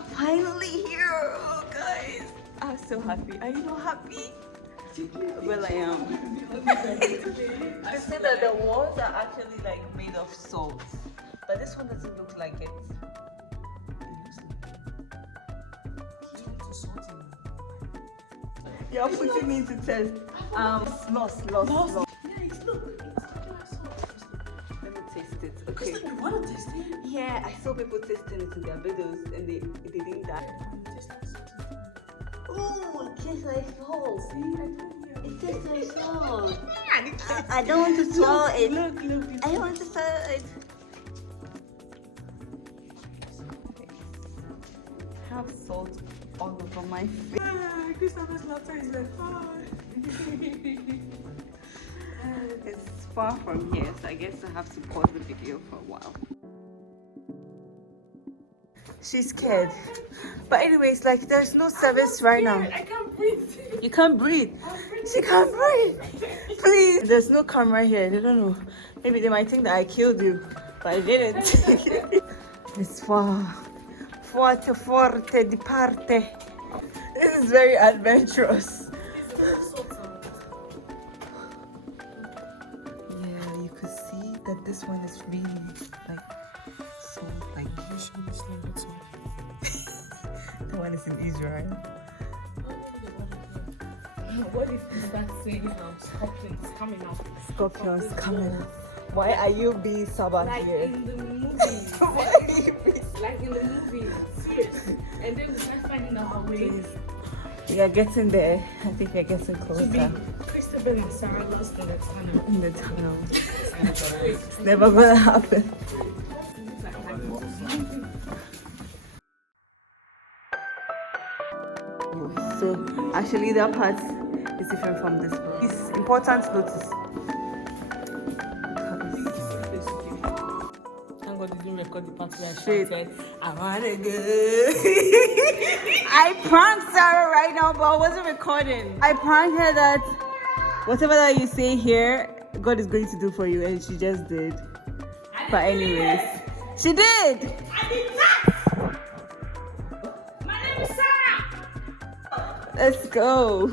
Finally here, oh, guys. I'm so happy. Are you not happy? Well, I am. They say that the walls are actually like made of salt, but this one doesn't look like it. You're putting me to test. Lost. Yeah, it's not like salt. Let me taste it. Okay. You want to taste it? Yeah, I saw people tasting it in their videos and they didn't die. Oh, it tastes like salt. It tastes like salt. I don't want to swallow it. Look. I don't want to swallow it. I have salt all over my face. Christopher's laughter is like, It's far from here, so I guess I have to pause the video for a while. She's scared. But anyways, like there's no service right now. I can't breathe. You can't breathe. She can't breathe. Please. There's no camera here. They don't know. Maybe they might think that I killed you, but I didn't. It's far. Forte di parte. This is very adventurous. Yeah, you could see that this one is really like so like the one is in Israel. What if you start saying scorpions coming out? Scorpions coming out. Why are you being Sabbath Like here? in the movies. Why are you being Like in the movies. Seriously. And then we start finding out how we We are getting there. I think we are getting to closer. be Christabel and Sarah lost in the tunnel. In the tunnel. It's never gonna happen. So actually that part is different from this part. It's important to notice. Thank God you didn't record the part where I Shit. shouted, I wanna go. I pranked Sarah right now, but I wasn't recording. I pranked her that whatever that you say here, God is going to do for you, and she just did. But anyways, she did. I did not! My name is Sarah! Let's go.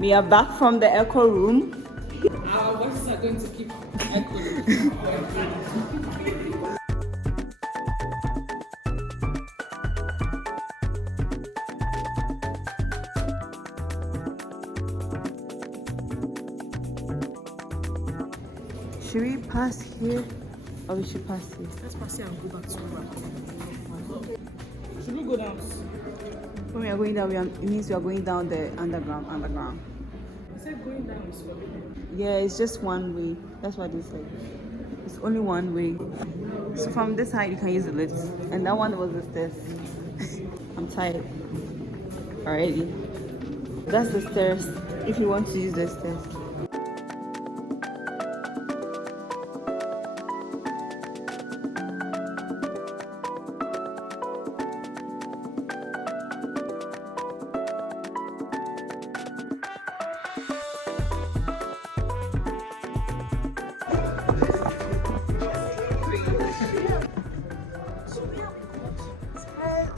We are back from the echo room. Our voices are going to keep echoing. Should we pass here or we should pass here? Let's pass here and go back to Ura. Should we go down? When we are going down, it means we are going down the underground. I said going down is forbidden. Yeah, it's just one way. That's what they said. It's only one way. So from this side, you can use the lift. And that one was the stairs. I'm tired already. That's the stairs, if you want to use the stairs.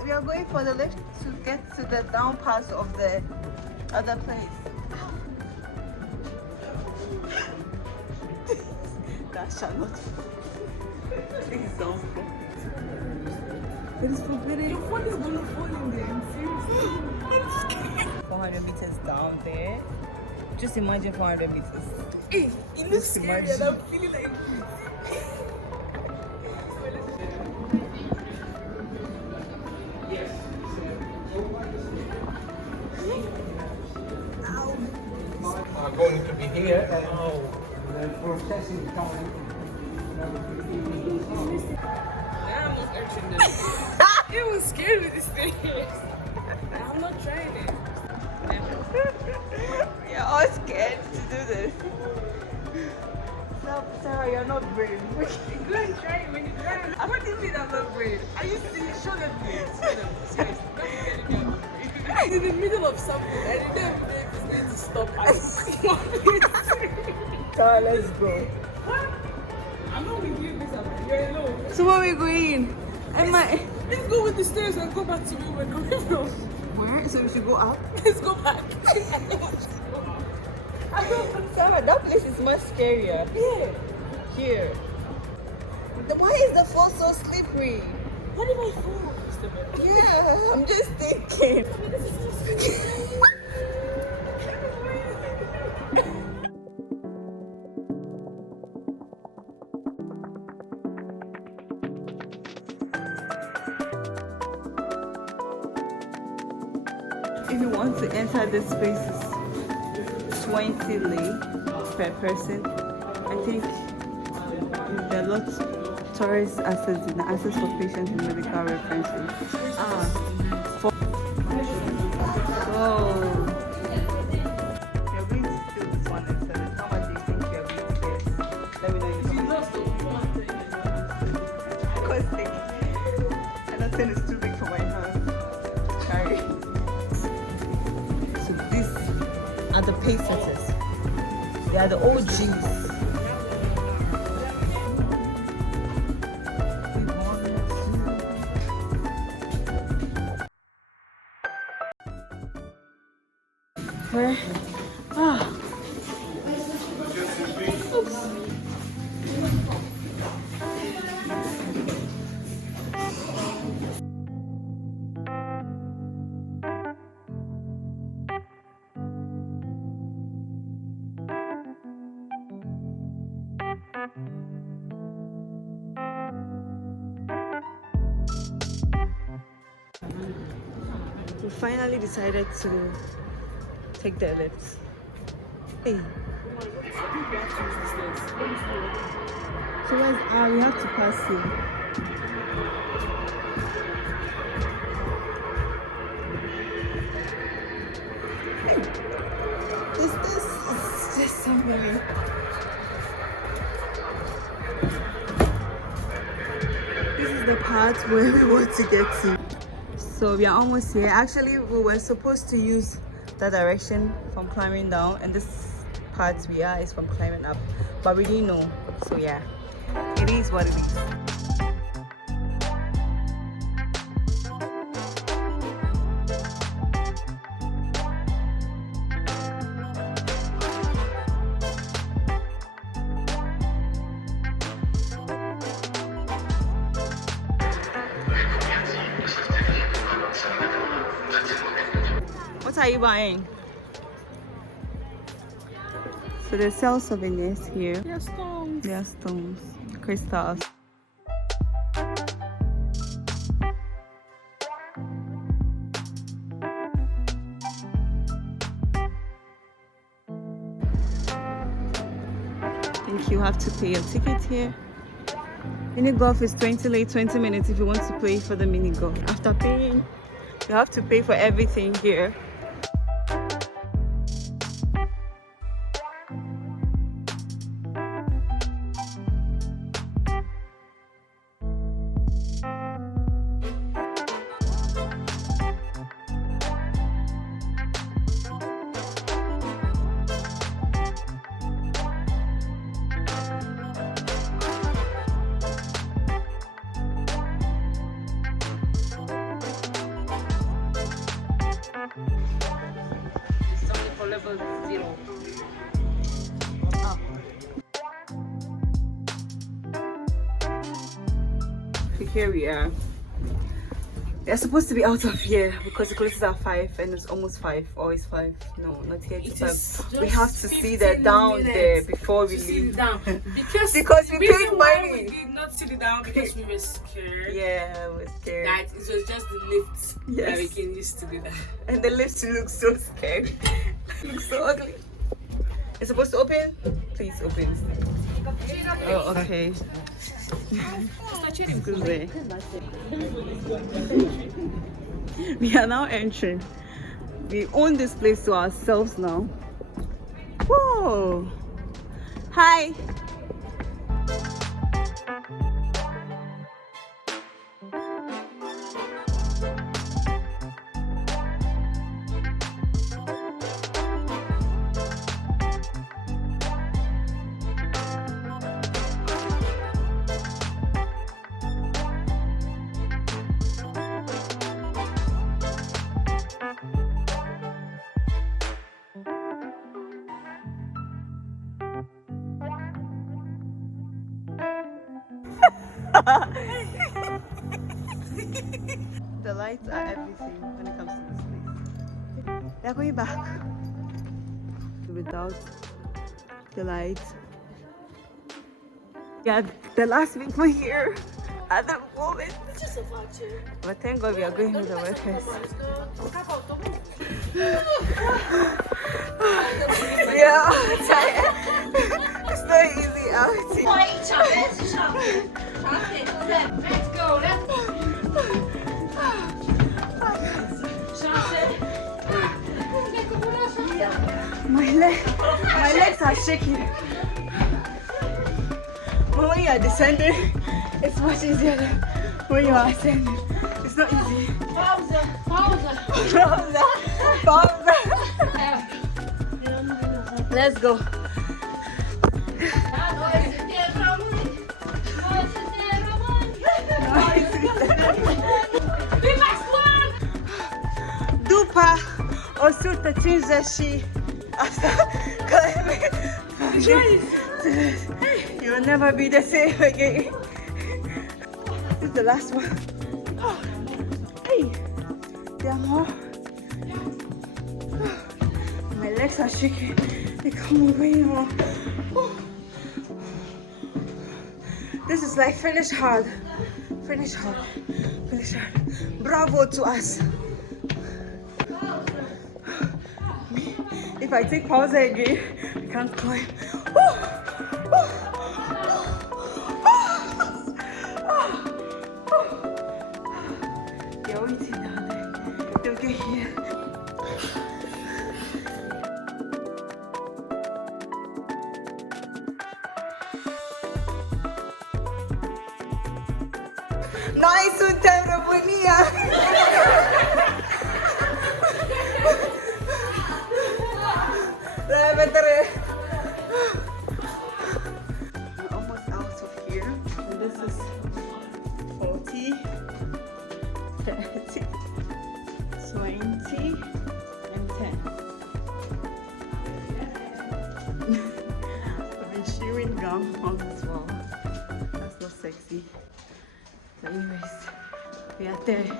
We are going for the lift to get to the down part of the other place. That shall not. Please don't fall. It is forbidden. Your phone is going to fall in there. Seriously. I'm scared. 400 meters down there. Just imagine 400 meters. Hey, it looks Just scary imagine. and I'm feeling like going to be here. The processing time. I'm not urging this. It was scary with this thing. I'm not trying it. We are all scared to do this. Sarah, you're not brave. Go and try it when you try it. What do you mean I'm not brave? Are you serious? Show them please. Seriously, don't be getting me out. I'm in the middle of something. I didn't know if it's going to stop. Sarah, let's go. What? I'm not with you this time. You're alone. So where are we going? Let's go with the stairs and go back to where we're coming from. Where? So we should go up? Let's go back. Sarah, that place is much scarier. Yeah. Here. Why is the floor so slippery? What did I fall? Yeah, I'm just thinking. If you want to enter this space, it's 20 lei per person. I think there are lots of tourist access for patients and medical references. Whoa. You're going to steal this one and sell it. How much do you think you're going to get? Let me know in the comments. Caustic. And that thing is too big for my house. Sorry. So these are the pace setters. They are the OGs. Where? Ah. Oops. We finally decided to take the lift. Hey. So where's we have to pass here. Hey. Is this somebody? This is the part where we want to get to. So we are almost here. Actually, we were supposed to use that direction from climbing down, and this part we are is from climbing up, but we didn't know. So yeah, it is what it is. What are you buying? So they sell souvenirs here. They're stones. They are stones, crystals. I think you have to pay your ticket here. Mini golf is 20 lei, 20 minutes if you want to play for the mini golf. After paying, you have to pay for everything here. Level 0. Here we are. They're supposed to be out of here because the closes are 5 and it's almost 5, or it's 5. No, not yet. It 5. We have to see that down minutes there before we sit leave. down. Because we reason paid why money. we did not sit it down because we were scared. Yeah, we're scared. That it was just the lift that we Yes. can use to do that. And the lift looks so scary. Looks so ugly. It's supposed to open? Please open. Oh, okay. Excuse me. We are now entering. We own this place to ourselves now. Whoa! Hi! The lights are everything when it comes to this place. We are going back without the lights. Yeah, the last week we're here at the moment. Just a vlog too. But thank God we are going with the workers. Yeah, I'm tired. It's not easy out here. Let's go, let's go. My legs are shaking. But when you are descending, it's much easier than when you are ascending. It's not easy. Pause. Let's go. După 150 și asta you will never be the same again. This is the last one. Oh, hey, there are more. My legs are shaking. They can't move anymore. This is like finish hard. Finish hard. Finish hard. Bravo to us. If I take pause again, I can't climb. They're waiting down there. They'll get here. Noi suntem România! La revedere! We're almost out of here. And this is 40, 30, 20, and 10. I've been chewing gum on this wall. That's not sexy. Anyways, we are there.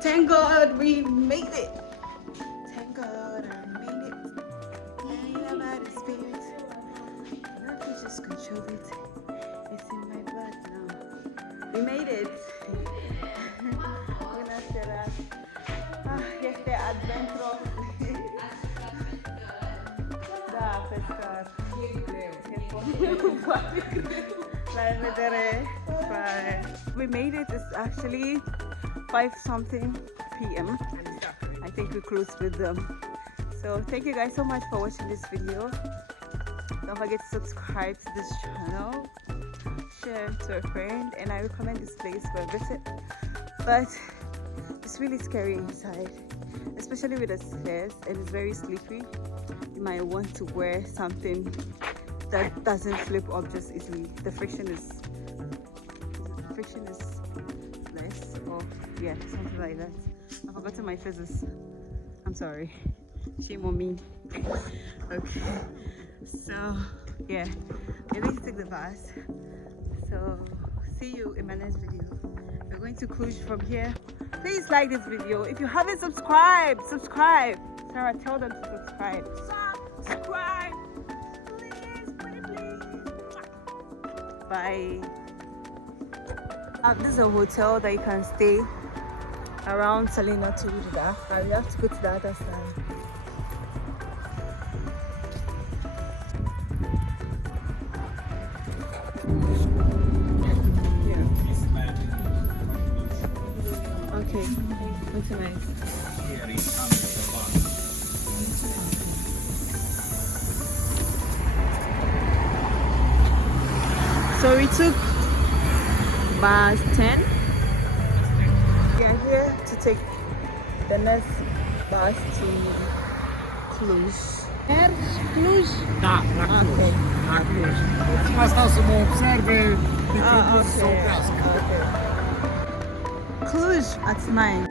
Thank God we made it. Thank God I made it. Ain't about the spirit. I can just control it. It's in my blood now. We made it. Buonasera. Este adventro. Da, pescar. Bye. We made it. It's actually 5-something p.m. I think we closed with them. So thank you guys so much for watching this video. Don't forget to subscribe to this channel, share to a friend, and I recommend this place for a visit. But it's really scary inside, especially with the stairs, and it's very slippery. You might want to wear something that doesn't slip off just easily. The friction is less, or yeah, something like that. I forgot my physics. I'm sorry. Shame on me. Okay. So yeah, we're going to take the bus. So see you in my next video. We're going to Cluj from here. Please like this video. If you haven't subscribed, subscribe. Sarah, tell them to subscribe. Subscribe. Please. Bye. This is a hotel that you can stay around Salina Turda. We have to go to the other side. Okay, looks nice. So we took bus 10. We are here to take the next bus to Cluj. Cluj? Da, la Cluj. Okay. La Cluj. Asta să mă observe de când să oprească. Cluj at 9.